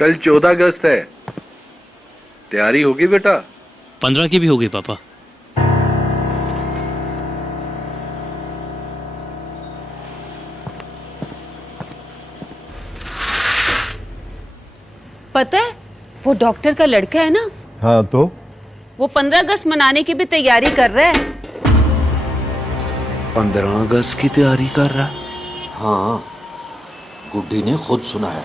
कल 14 अगस्त है, तैयारी होगी बेटा? 15 की भी होगी पापा। पता है वो डॉक्टर का लड़का है ना, हाँ तो वो 15 अगस्त मनाने की भी तैयारी कर रहा है। 15 अगस्त की तैयारी कर रहा है? हाँ, गुड्डी ने खुद सुना है।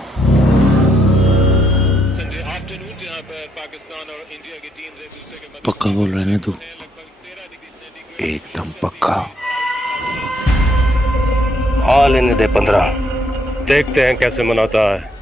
पक्का बोल रहे हैं तू? एकदम पक्का। हाँ लेने दे 15, देखते हैं कैसे मनाता है।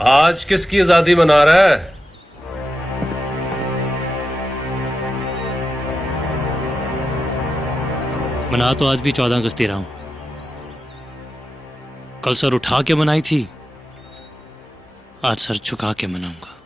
आज किसकी आजादी मना रहा है? मना तो आज भी 14 अगस्त ही रहा हूं। कल सर उठा के मनाई थी, आज सर झुका के मनाऊंगा।